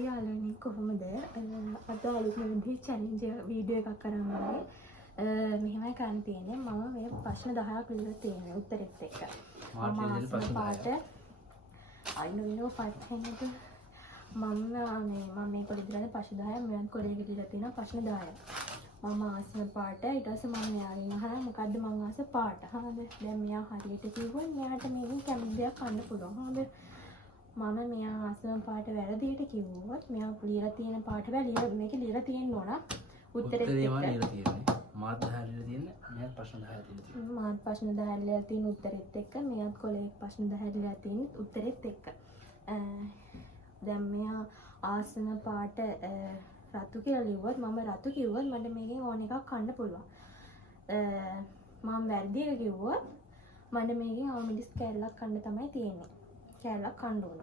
Hi යාළුවනේ කොහොමද? අද අලුත්ම විදිහේ චැලෙන්ජ් වීඩියෝ එකක් කරනවා. මෙහෙමයි කරන්න තියෙන්නේ. මම මේ ප්‍රශ්න 10ක් විතර තියෙනවා උත්තරෙත් එක්ක. මම ආසන පාට I know පාටේකට මම මේ කොටේ දාලා ප්‍රශ්න 10ක් මම කොටේ විදිහට තියෙනවා ප්‍රශ්න 10ක්. මම ආසන පාට ඊට පස්සේ මම මෙයාගෙන් අහනවා මොකද්ද මම ආස පාට. හරිද? දැන් මෙයා හරියට කිව්වොත් මෙයාට මේකෙන් කැමති දෙයක් ගන්න පුළුවන්. හරිද? මම මෙයා ආසන පාට වැරදියට කිව්වොත් මෙයා ලියලා තියෙන පාට මේක ලියලා තියෙන්න ඕන උත්තරෙත් එක්ක. ලියලා තියෙන්නේ. මාත් 10 ලියලා තියෙන්නේ. මෙයාත් ප්‍රශ්න 10 ලියලා තියෙන්නේ. මාත් ප්‍රශ්න 10 ලියලා තියෙන උත්තරෙත් එක්ක මෙයාත් කොලේ ප්‍රශ්න 10 ලියලා තියෙන උත්තරෙත් එක්ක. දැන් මෙයා ආසන පාට රතු කියලා ලිව්වොත් මම රතු කිව්වොත් මට මේකෙන් ඕන එකක් ගන්න පුළුවන්. මම වැරදි එක කිව්වොත් මට මේකෙන් අවමිඩිස් කෑල්ලක් ගන්න තමයි තියෙන්නේ. කෑල්ලක් කන්න ඕන.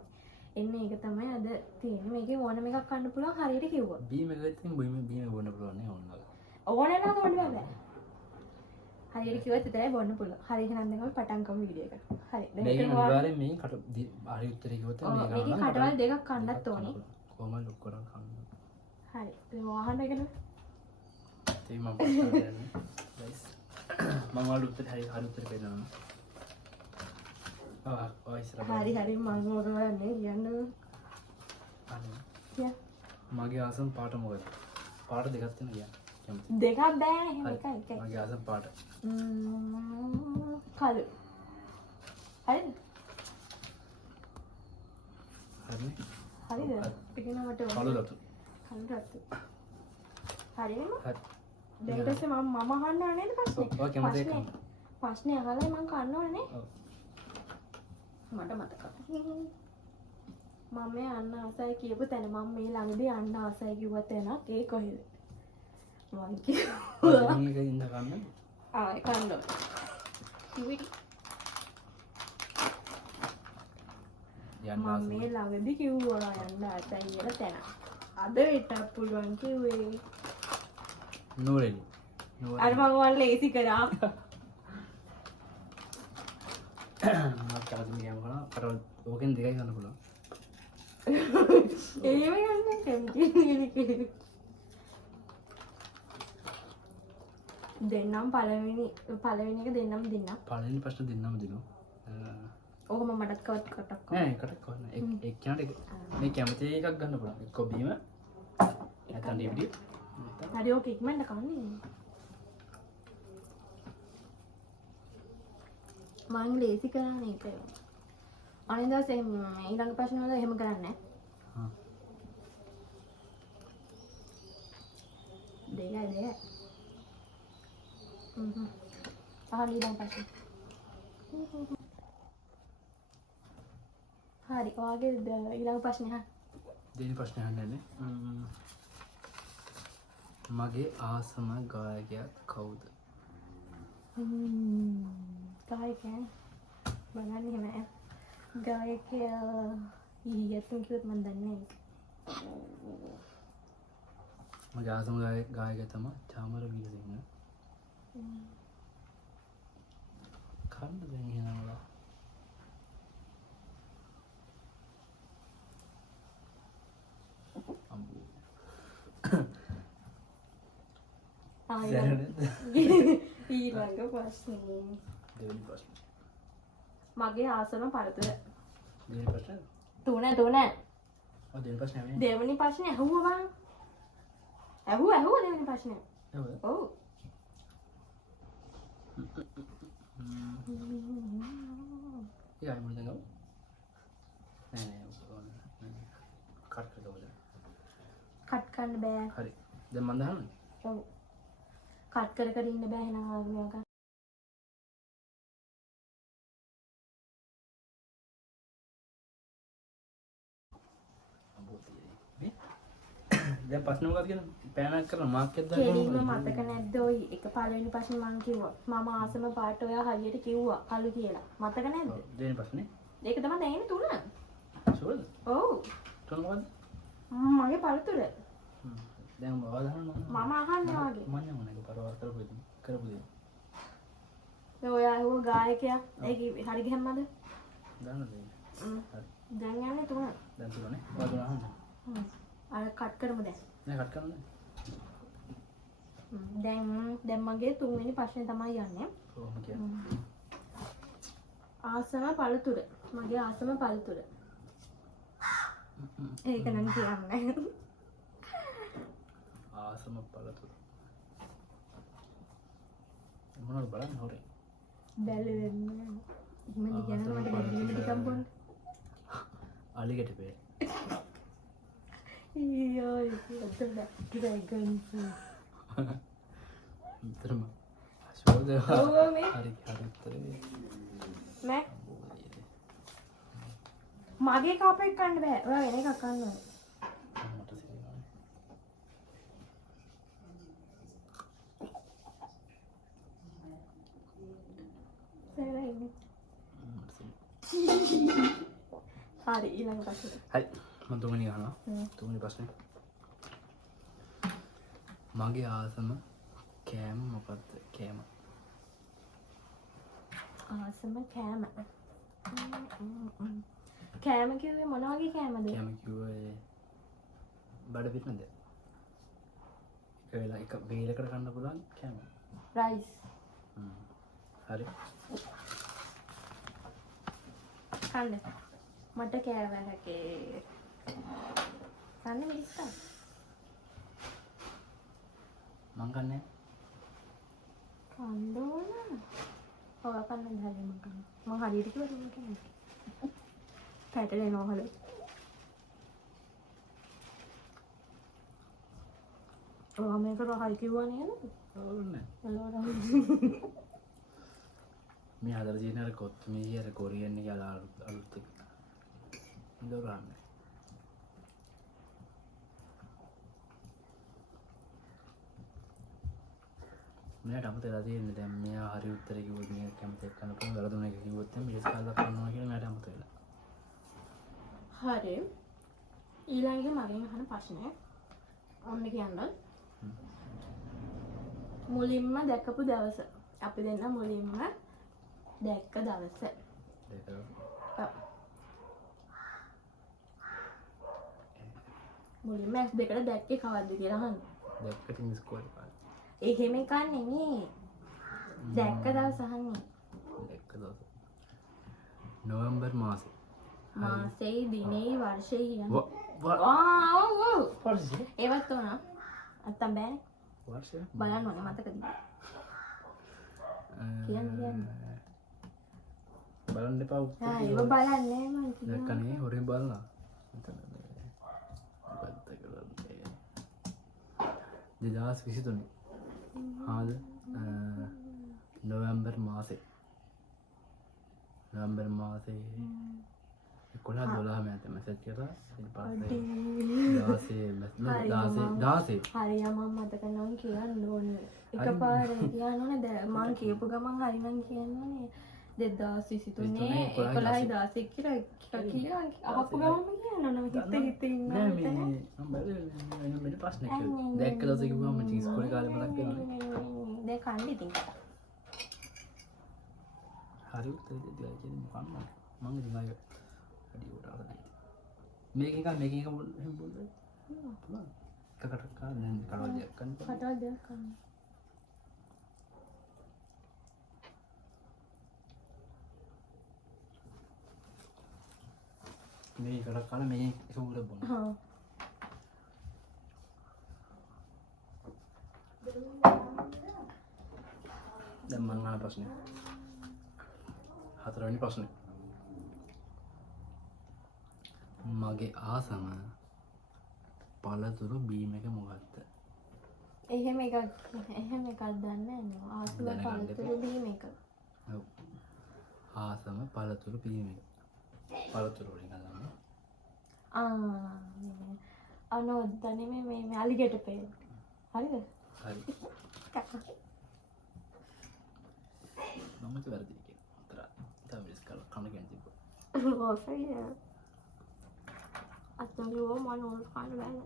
එන්න ඒක තමයි අද තියෙන්නේ. මේකේ ඕනම එකක් කන්න පුළුවන් හරියට කිව්වොත්. බීම එකකින් බීම බොන්න පුළුවන් නේ ඕනලා. ඕන නම් ඕන බෑ. හරියට කිව්වොත් විතරයි බොන්න පුළුවන්. හරියට නම් දැන් අපි පටන් ගමු වීඩියෝ එක. හරි. මේක අනිවාර්යෙන් මේ කට හරි උත්තරේ කිව්වොත් මේක මේකේ කටවල් දෙකක් කන්නත් ඕනේ. කොහොමද ලොක් කරන් කන්න. හරි. ඒ වහන්න එකද? තේ මම ප්‍රශ්න දෙන්නේ. ගයිස්. මම වල උත්තරේ හරි උත්තරේ දෙන්නම්. හරි මම මොකවන්නේ කියන්නේ කිය මගේ ආසම පාට මොකද පාට දෙකක් තියෙනවා කියන්නේ දෙකක් බෑ එහෙම එකයි මගේ ආසම පාට කළු හරිද හරිද පිටින් මට කළු රතු හරියම දැන් ඊටසේ මම අහන්න නේද ප්‍රශ්නේ ප්‍රශ්නේ අහලා මම කන්න ඕනේ මට මතකයි මම යන්න ආසයි කියපු තැන මම මේ ළඟදී යන්න ආසයි කිව්ව තැනක් ඒ කොහෙද මම කිව්වා මේක ඉන්න ගන්න ආයි කන්න කිවිටි මම මේ ළඟදී කිව්වා යන්න ආසයි කියලා තැන අද වෙටක් පුළුවන් කිව්වේ නෝරෙලි අර මම වල ලේසි කරා මම කරන්නේ කියමු කරා අර ඕකෙන් දෙකයි ගන්න පුළුවන් එහෙම ගන්න කැමති දෙන්නම් පළවෙනි එක දෙන්නම් පළවෙනි ප්‍රශ්න දෙන්නම දෙනවා ඔහොම මටත් කවට් කටක් නෑ එකට කොහොම එක්කනට මේ කැමති එකක් ගන්න පුළුවන් එක්ක බීම නැත්නම් DVD හරි ඕක ඉක්මනට කන්නේ මං ලේසි කරන්නේ ඒක අනිත් දවසේ ඊළඟ ප්‍රශ්න වල එහෙම කරන්නේ නැහැ දෙක ඊළඟ ප්‍රශ්න හරි ඔයාගේ ඊළඟ ප්‍රශ්නේ අහන්න දෙවෙනි ප්‍රශ්නේ අහන්නේ මගේ ආසම ගායකයා කවුද ගායකයා බලන්න එහෙම ගායකයා ඊයතුන් කිව්වොත් මම දන්නේ මගේ ආසම ගායකයා තමයි චාමර වීරසිංහ කන්න දැන් එහෙනවා අම්බු ඊළඟ ප්‍රශ්නේ දෙවෙනි ප්‍රශ්න මගේ ආසම පළතුර දෙවෙනි ප්‍රශ්න තුන දෙවෙනි ප්‍රශ්නේ දෙවෙනි ප්‍රශ්නේ අහුවා දෙවෙනි ප්‍රශ්නේ ඔව් ඊළඟ මොකද නෑ කට් කරන්න බෑ හරි දැන් මම දහන්නේ ඔව් කට් කර ඉන්න බෑ එහෙනම් ආගමක දැන් ප්‍රශ්න මොකක්ද කියන පෑනක් කරලා මාක් එකක් දාන්න කෙලින්ම මතක නැද්ද ඔය එක පළවෙනි ප්‍රශ්නේ මම කිව්වා මම ආසම පාට ඔයා හරියට කිව්වා කළු කියලා මතක නැද්ද දෙවෙනි ප්‍රශ්නේ ඒක තමයි දැන් ඉන්නේ තුන ෂුවර්ද ඔව් තුන මොකද්ද මගේ පළතුර දැන් ඔයා දහන්න මම අහන්නේ වගේ මම යන්නේ ඒක පරව කරපු දේ දැන් ඔයා අහුව ගායකයා ඒක හරි ගහන්නද දාන්න දෙන්න දැන් යන්නේ තුන දැන් තුනනේ ඔයා තුන අහන්න අර කට් කරමු දැන්. නෑ කට් කරන්න. දැන් මගේ තුන්වෙනි ප්‍රශ්නේ තමයි යන්නේ. කොහොම කියන්නේ? ආසම පළතුර. මගේ ආසම පළතුර. ඒක නම් කියන්නේ. ආසම පළතුර. මොනවද බලන්න හොරේ? බැලුවේ නෑ. මම කියනවා මට බැලුවේ ටිකක් බොන්න. අලිගට පේ. ඊයෝ ඒක ඩ්‍රැගන් ෆෘට්. විතරම. අශෝද. ඔව් මේ. හරි උත්තරේ. නෑ. මගේ කප් එක ගන්න බෑ. ඔයා වෙන එකක් ගන්න ඕනේ. මට සිහිනවා. සරයි. හරි ඊළඟ ප්‍රශ්නේ. හරි මම තුන්වෙනි අහනවා. තුන්වෙනි ප්‍රශ්නේ. මගේ ආසම කෑම මොකක්ද? කෑම. ආසම කෑම. කෑම කිව්වේ මොන වගේ කෑමද? කෑම කිව්වේ බඩ පිටනද? ඒක එක වේලකට කන්න පුළුවන් කෑම. රයිස්. හරි. කන්න. මට කෑව හැකේ. කන්න මිස්සා. මං කන්නේ කන්න ඕන. ඔය කන්න දැල්ලේ මං කන්න. මං හරියට කිව්වද මං කන්නේ? පැටලේ නෝහල. ඔයා මේක රහයි කිව්වා නේද? ඕනේ. එළවලු. මේ හදලා තියෙන අර කොත්මී අර කොරියන් එක අලුත් එක. ඉඳගන්න. මෙයාට අමතකලා තියෙන්නේ දැන් මෙයා හරි උත්තරේ කිව්වොත් මේක කැමති එක්කන පුළුවන් වැරදුන එක කිව්වොත් එහම මේක කල්ලා කරනවා කියලා මෙයාට අමතක වෙලා. හරි. ඊළඟ එක මගෙන් අහන ප්‍රශ්නය. ඔන්න කියන්න. මුලින්ම දැකපු දවස. අපි දෙන්න මුලින්ම දැක්ක දවස. ඒක ඔව්. මුලින්ම ඇස් දෙකට දැක්කේ කවද්ද කියලා අහන්න. දැක්කට මිස් කෝල් පාන. ඒක එහෙම එකක් නෙමෙයි. දැක්ක දවස අහන්නේ. දැක්ක දවස. නොවැම්බර් මාසේ. මාසෙයි දිනෙයි වර්ෂෙයි කියන්නේ. වර්ෂය? ඒවත් උනා. නැත්තම් බෑනේ. වර්ෂය? බලන්න ඕනේ මතකද? කියන්න. බලන්න එපා උත්තර. ආ ඒක බලන්නේ මම කියන්නේ. දැක්කනේ හොරෙන් බලනවා. මොකක්ද කරන්නේ? 2023. හාද නොවැම්බර් මාසේ. නොවැම්බර් මාසේ 11 12 මෑත මැසේජ් කරලා ඊට පස්සේ 16 හරි මම මතක නම් කියන්න ඕනේ. එකපාරට කියන්න ඕනේ. දැන් මං කියපු ගමන් හරි නම් කියන්න ඕනේ. 2023 11 16 කියලා අහපු ගමන් කියන්න ඕනේ. හිත ඉන්නවා. නෑ මේ මම බලන්නේ මෙන්න ප්‍රශ්න කියලා. දැක්ක දවසේ කිව්වම මම ඉස්කෝලේ කාලේ මතක් වෙනවා. දැන් කන්න ඉතින්. හරි උත්තරේ දෙලා කියන්නේ මොකක්ද? මම ඉතින් අය අඩි උඩ අරගෙන. මේක එහෙම බොන්නේ. එකකට කා දැන් කඩවල් දෙයක් ගන්න. කඩවල් දෙයක් ගන්න. මේ කඩක් කාලා මේ එක උඩ බොන්න. හා. දැන් මම අහන ප්‍රශ්නේ. හතරවෙනි ප්‍රශ්නේ. මගේ ආසම පළතුරු බීම එක මොකක්ද? එහෙම එකක් දන්නේ නැහැ. ආසම පළතුරු බීම එක. ඔව්. ආසම පළතුරු බීම එක. පළතුරු වලින් ගන්න. අනෝද්දනේ මේ අලිගට පේ. හරිද? හරි. මම ඒක වැරදි කියලා. උතර තමයි ස්කල් කන්න කියන්නේ තිබ්බා. ඔෆේ. අතංගෝ මනෝල් කන්න බෑ.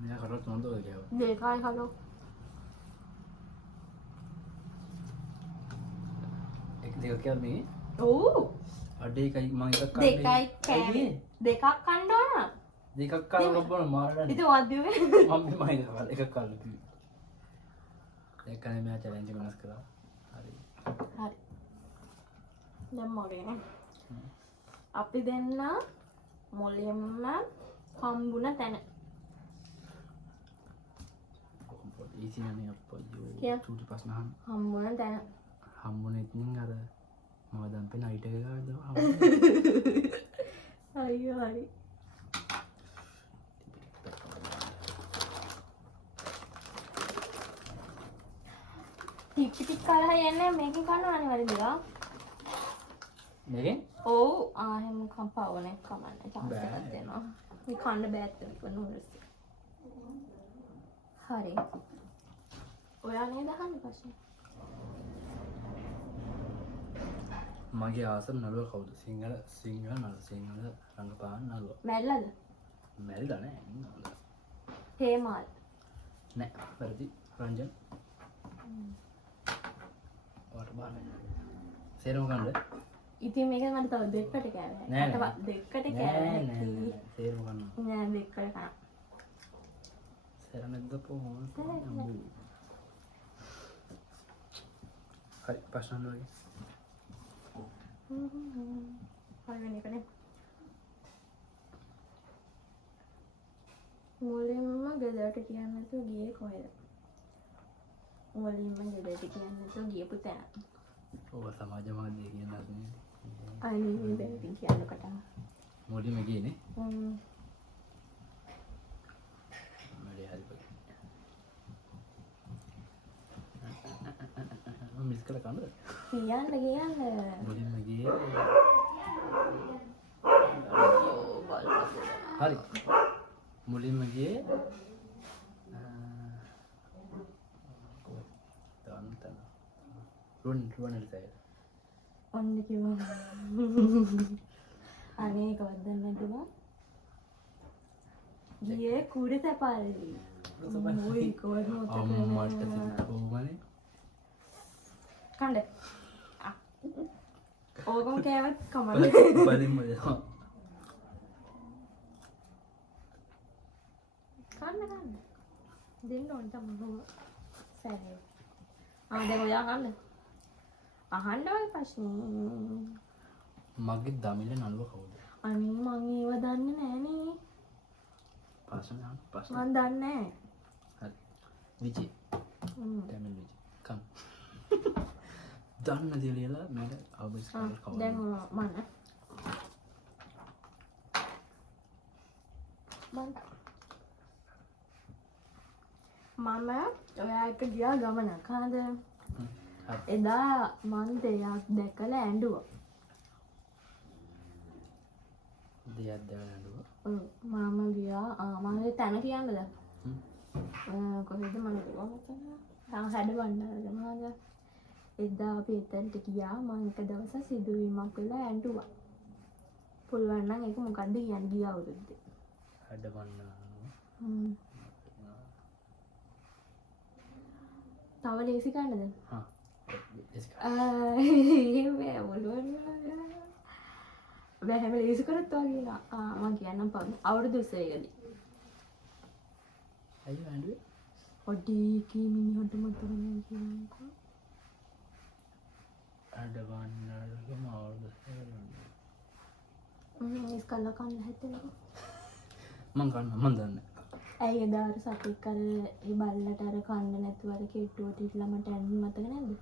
මෙයා කරොත් මොනද ඔය කියව? දෙකයි හලෝ. එක දෙක කියන්නේ ඔව්. අඩේ එකයි මම එකක් දෙකයි කන්නේ. කෑවේ. දෙකක් කන්න ඕන. දෙකක් කන්න බොන මාරඩ. ඉතින් වද්දුවේ. මම මේ එකක් කන්න කිව්වේ. ඒකනේ මම චැලෙන්ජ් එක වෙනස් කරා. හරි. හරි. දැන් මොකේ? අපි දෙන්න මොළෙන්ම හම්බුන තැන. ඊසි නනේ අප්පයියෝ. කිය. චූටි ප්‍රශ්න අහන්න. හම්බුන තැන. හම්බුනේ ඉතින් අර මම දැන් පේ නයිට් එක ගාවද. අයියෝ හරි. ටික් කාලා යන්නේ මේකෙන් කන්න අනිවාර්යද? මේකෙන් ඔව් ආහෙම කම්පාවනේ කමන්න chance එකක් දෙනවා. මේ කන්න බෑත් එක නෝනස්. හරි. ඔයා නේද අහන්නේ ප්‍රශ්නේ? මගේ ආසම නළුව කවුද? සිංහල නළුව. සිංහල රංගපාන නළුව. මැරිලාද? මැරිලා නෑ. ඉන්නවා. හේමාල්. නෑ. වැරදි. රංජන්. ඔයාට බලන්න. සේරම ගන්නද? ඉතින් මේක මට තව දෙකට කෑවේ. නෑ, නෑ. දෙකට කෑවේ. නෑ. සේරම ගන්න. නෑ දෙකට කන. සේරමෙද්ද පොහොම. හරි ප්‍රශ්න වගේ. පළවෙනි එකනේ. මුලින්ම ගෙදරට කියන්නේ නැතුව ගියේ කොහෙද? මුලින්ම ගෙදරට කියන්නේ නැතුව ගියපු තැන. ඔබ සමාජ මාධ්‍ය කියන අතනේ. අනේ දැන් ඉතින් කියන්නකට. මුලින්ම ගියනේ. මඩේ හරි පොඩි. මම මිස් කළා කන්නද? කියන්න. මුලින්ම ගියේ. හරි. මුලින්ම ගියේ රුවන්වැලිසෑය. ඔන්න කිව්වා. අනේ කවද්ද නැද්දුනා? ගියේ කුඩ සැපාරේ. මොයි කොහොමද අම්මට කොහොමනේ? කණ්ඩ. ඕකම කෑවත් කමන්නේ. බලින්ම දෙනවා. කන්න. දෙන්න ඕන තමයි. සෑහේ. දැන් ඔයා අහන්න. අහන්න ඔය ප්‍රශ්නේ. මගේ දමිළ නළුව කවුද? අනේ මං ඒව දන්නේ නෑනේ. ප්‍රශ්න අහන්න ප්‍රශ්න. මං දන්නේ නෑ. හරි. විජි. දමිළ විජි. කම්. දන්න දේ ලියලා මට අවබෝධ කරගන්න කවුද? දැන් මම ඔයා එක ගියා ගමනක් හරිද? එදා මං දෙයක් දැකලා ඇඬුවා. දෙයක් දැකලා ඇඬුවා. මම ගියා මගේ තැන කියන්නද? කොහෙද මම ගියා හැඩවන්නද මම එදා අපි එතනට ගියා මම එක දවසක් සිදුවීමක් වෙලා ඇඬුවා. පුළුවන් නම් ඒක මොකද්ද කියන්නේ ගිය අවුරුද්දේ. හැඩවන්න. තව ලේසි ගන්නද? හා. මේ මොළොන් බෑම ලේසි කරත් වගේ මම කියන්නම් පව් අවුරුදු 20කදී. අයියෝ ඇඬුවේ? පොඩි කී මිනිහට මතක නැහැ කියනකො. හැඩවන්නම අවුරුදු 20. ඉස්කල්ල කන්න හැදෙනවා. මං දන්නේ. ඇයි එදා අර සතෙක් අර ඒ බල්ලට අර කන්න නැතුව අර කෙට්ටුවට ඉట్లా මට ඇන්නේ මතක නැද්ද?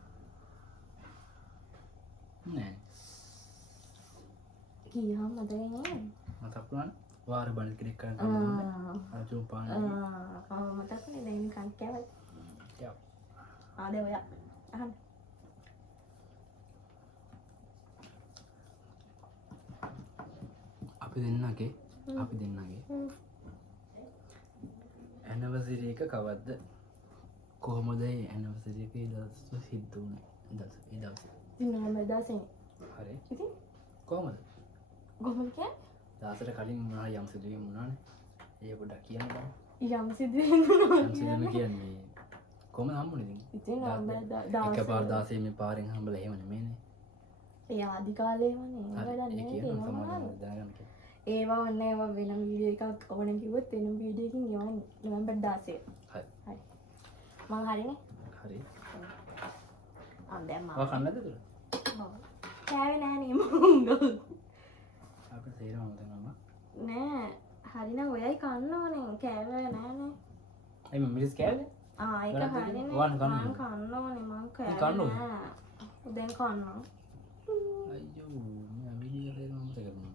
නෑ. කියා මතක නෑ. මතක් වුණානේ. වාර බණ කිරික් කරන්න. අජෝ පාන. මතක නේ දැන් නිකන් කෑවයි. යා. ආදේ ඔයා. අහන්න. අපි දෙන්නගේ ඇනිවර්සරි එක කවද්ද? කොහොමද ඇනිවර්සරි එක දවස් සිද්ධ වුනේ? ඒ දවසේ. නෝවැම්බර් 16. හරි. ඉතින් කොහොමද? කොහොමද කියන්නේ? දාසට කලින් මොනවා යම් සිදුවීම් වුණානේ. ඒ පොඩ්ඩක් කියන්න බෑ. යම් සිදුවීම් වුණා. යම් සිදුවීම් කියන්නේ කොහොමද හම්බුනේ ඉතින්? ඉතින් නෝවැම්බර් එකපාර 16 මේ පාරෙන් හම්බලා එහෙම නෙමෙයිනේ. ඒ ආදි කාලේමනේ වැඩන්නේ ඒවා ඔන්න ඒවා වෙන වීඩියෝ එකක් ඕන කිව්වොත් වෙන වීඩියෝ එකකින් යවන්න නොවැම්බර් 16 හරි මං හරිනේ හරි දැන් මම කන්නද තුර කෑවේ නෑනේ මං අපිට තේරෙනවද මම නෑ හරිනම් ඔයයි කන්න ඕනේ කෑවේ නෑනේ අයි මම මිරිස් කෑවේ ඒක හරිනේ මං කන්න ඕනේ මං කෑවේ නෑ දැන් කන්න අයියෝ මම වීඩියෝ එකේ මම තේරුණා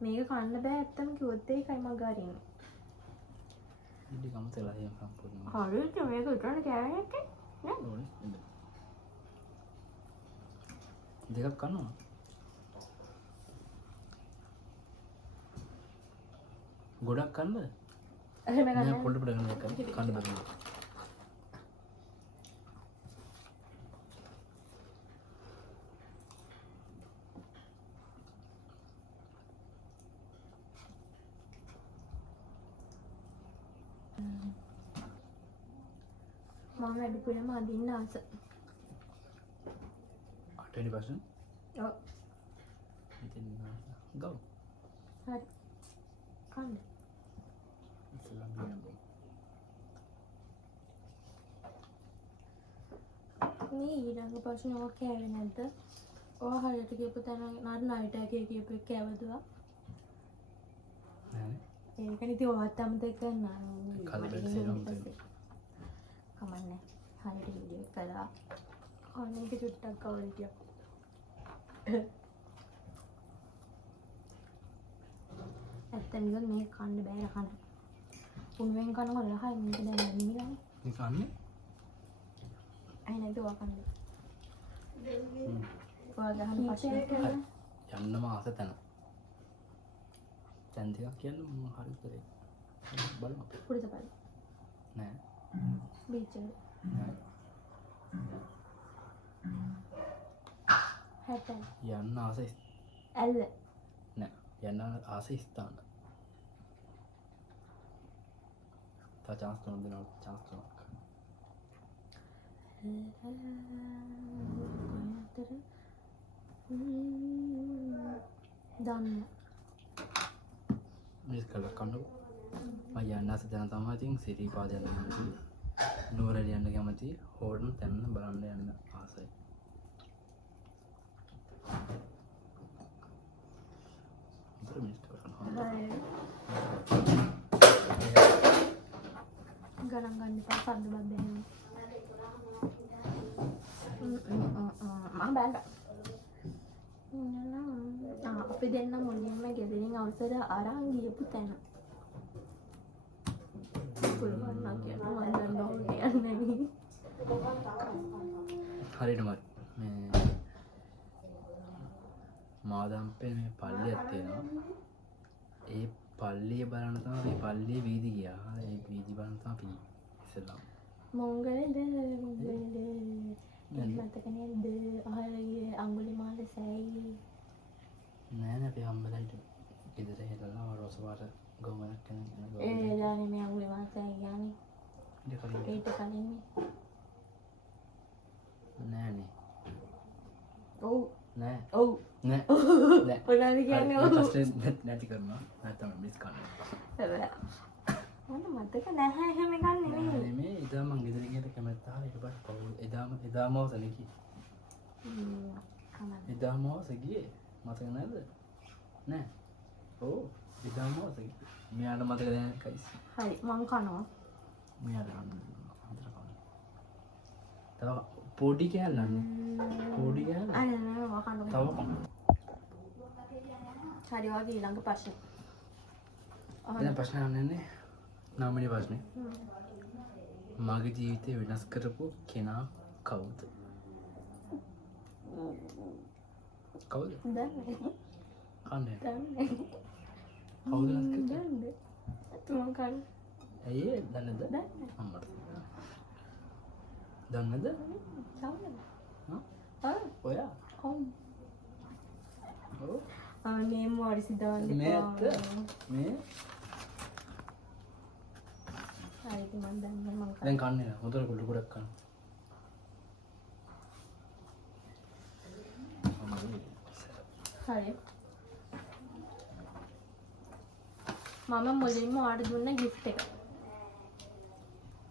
මේක කන්න බෑ ඇත්තම කිව්වොත් ඒකයි මග අරින්නේ ඉඩි කම තෙලා එහෙම සම්පූර්ණ හරියට මේක උඩට කෑවේ නැත්තේ නේ ඕනේ දෙකක් කනවා ගොඩක් කන්නද එහෙම නෑ ගන්න පොඩ පොඩ ගන්න කන්න බෑ මම වැඩිපුරම අදින්න ආස 20% ඔව් ඉතින් ගෝ හරි කන්න ඉස්සෙල්ලා බියන්නේ මේ ඊළඟ ප්‍රශ්න ඔය කෑවේ නැද්ද? ඔය හරියට කියපු තැන නඩ නයිට් එකේ කියපු එක කෑවදුවා. නෑ ඒකනේ ඉතින් ඔයත් අමතක කරනවා. කලබල සේරම කමන්නේ. හරියට වීඩියෝ එක කළා. අනේක චුට්ටක් කවලිටියක්. ඇත්තටම මේ කන්න බෑ රහන. උණුවෙන් කනකොට රහයි මේක දැන් නැන්නේ. මේ කන්නේ අය නැද්ද ඔයා කන්නේ? ඔයා ගහන ප්‍රශ්නයක් යන්නම ආස තැන දැන් ටිකක් කියන්න මම හරි උත්තරේ බලමු පුරුත බලන්න. නෑ බීච් එක. නෑ හැටන්. යන්න ආස ඇල්ල. නෑ යන්න ආස ස්ථාන තා chance තුනක් දෙනවා chance තුනක් දන්න මිස් කළා කන්නකො මම යන්න ආස දැන තමයි ඉතින් සිරිපාද යන්න කැමති නුවරඑළිය යන්න කැමති හෝඩන් තැන්න බලන්න යන්න ආසයි ඉතින් මිස් කරනවා ගණන් ගන්න එපා පන්දු බබ් බෑනේ. මම බෑග. අපි දෙන්න මුලින්ම ගෙදරින් අවසර අරන් ගියපු තැන. පුළුවන් නම් කියන්න මම දැන් ඕනේ යන්නේ. හරියටම මේ මාදම්පේ මේ පල්ලියක් තියෙනවා ඒ පල්ලිය බලන්න තමයි මේ පල්ලියේ වීදි ගියා ඒ වීදි බලන්න තමයි අපි ඉස්සෙල්ලාම මොංගලද මතක නේද අහලගේ අඟුලිමාල සෑයි නෑ නෑ අපි හම්බලයිට ගෙදර හෙලලා රෝස පාට ගොමනක් කෙනෙක් ඒ දානේ මේ අඟුලිමාල සෑයි යන්නේ ඒට කලින් නෑනේ ඔව් නෑ ඔව් නෑ නෑ මොනවද කියන්නේ ඔව් නැති කරනවා නැත්නම් මිස් කරනවා මට මතක නැහැ එහෙම එකක් නෙමෙයි මේ එදා මං ගෙදර ගියට කැමරාව තාලා ඊට පස්සේ පවුල් එදාම සලිකි එදාම සගියේ මතක නැද්ද නෑ ඔව් එදාම සගියේ මෙයාට මතක දැන් කයිස් හරි මං කනවා මෙයාට අන්තර කන්න තව පොඩි කෑල්ලන්නේ පොඩි කෑල්ල අනේ නෑ මම කනවා තව කන්න හරි වගේ ඊළඟ ප්‍රශ්න දැන් ප්‍රශ්න අහන්නේ නාමනි ප්‍රශ්නේ මගේ ජීවිතේ වෙනස් කරපු කෙනා කවුද කවුද දන්නේ කන්නේ දන්නේ කවුද වෙනස් කරේ දන්නේ තුමන් කන ඇයි දන්නේද දන්නේ අම්මට දන්නේද සමහර ඔයා ඔව් ඔව් අනේ මොරි සිතාන්නේ මේ ඇත්ත මේ හරි ඉතින් මම දන්නේ මං දැන් කන්නේ නෑ හොඳට කුඩු කුඩක් කන්න හරි. මම මුලින්ම ඔයාලට දුන්න gift එක.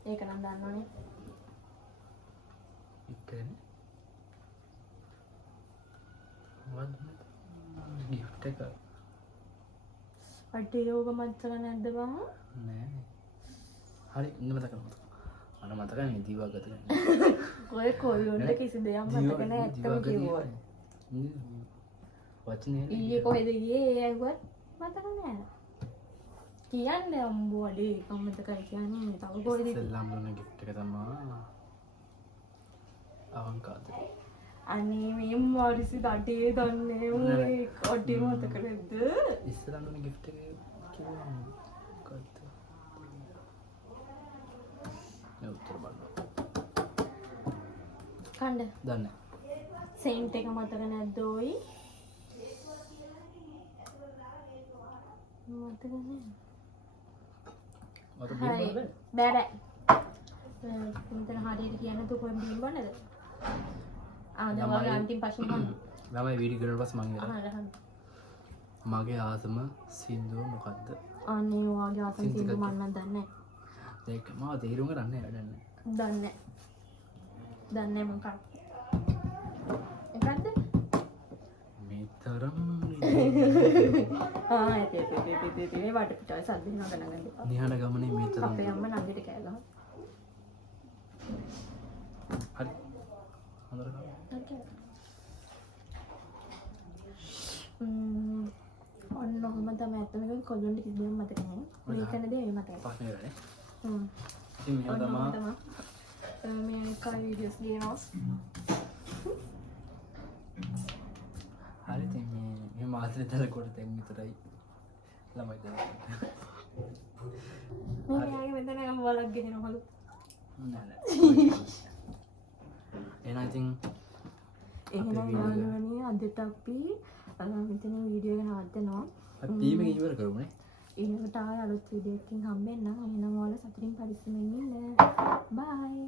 ඒක නම් දන්නවනේ. ඉතින් gift එක අඩේ ඕක මතක නැද්ද බං? නෑ. හරි ඉන්න මතක කරමු. අන මතක නැහැ දීවා ගත කරන්නේ. ඔය කොල්ලොන්ට කිසි දෙයක් මතක නැහැ ඇත්තම කිව්වොත්. වචනේ ඊයේ කොහෙද ගියේ ඒ ඇහුවත් මතක නැහැ. කියන්නේ අම්බෝ අඩේ ඒක මතකයි කියන්නේ තව කොහෙද සෙල්ලම් දුන්න gift එක තමයි අවංකාද. අනේ මේ මාරිසි දඩේ දන්නේ උනේ අඩේ මතක නැද්ද? ඉස්සරහම දුන්න gift එක කිව්වා මොකක්ද? මේ උත්තර බලන්න. කණ්ඩ දන්නේ. සෙන්ට් එක මතක නැද්ද ඔයි? මතක නැහැ. මට හරි බීම බෑ බෑ. මෙතන හරියට කියන්න තු කොහෙන් බීම් බන්නද? දැන් ඔයාගේ අන්තිම ප්‍රශ්නේ අහන්න. ළමයි වීඩියෝ කරලා පස්සේ මම අහන්න අහන්න. මගේ ආසම සින්දුව මොකද්ද? අනේ ඔයාගේ ආසම සින්දු මම නම් දන්නේ නැහැ. ඒක මම තේරුම් ගන්න නැහැ වැඩක් නැහැ. දන්නේ දන්නේ මොකක්ද? මොකද්ද? මේ තරම් ඇතේ මේ වටපිටාවේ සද්ද නගනගන්න එපා. නිහඬ ගමනේ මේ තරම් අපේ අම්මා නංගිට කෑ ගහනවා. හරි හොඳට කරා. ඔන්න ඔහොම තමයි ඇත්තම එක කොල්ලොන්ට කිසි දෙයක් මතක නැහැ. මේකනේ දේ මතකයි. පස්සේ කරන්නේ. හ්ම්. ඉතින් මේව තමයි මේ කයි වීඩියෝස් ගේනවා. හරි ඉතින් මේ මාසෙ දල කොට තෙන් විතරයි ළමයි දලා. මම මෙතන ගම වලක් ගෙනනවලු. නෑ නෑ. එහෙනම් ඉතින් එහෙනම් යාළුවනේ අදට අපි මෙතන වීඩියෝ එක නවත්තනවා. අපි ටීම් එක ඉවර කරමුනේ. ඊළඟට ආයෙ අලුත් වීඩියෝ එකකින් හම්බෙන්නම්. එහෙනම් ඔයාලා සතුටින් පරිස්සමෙන් ඉන්න. බයි.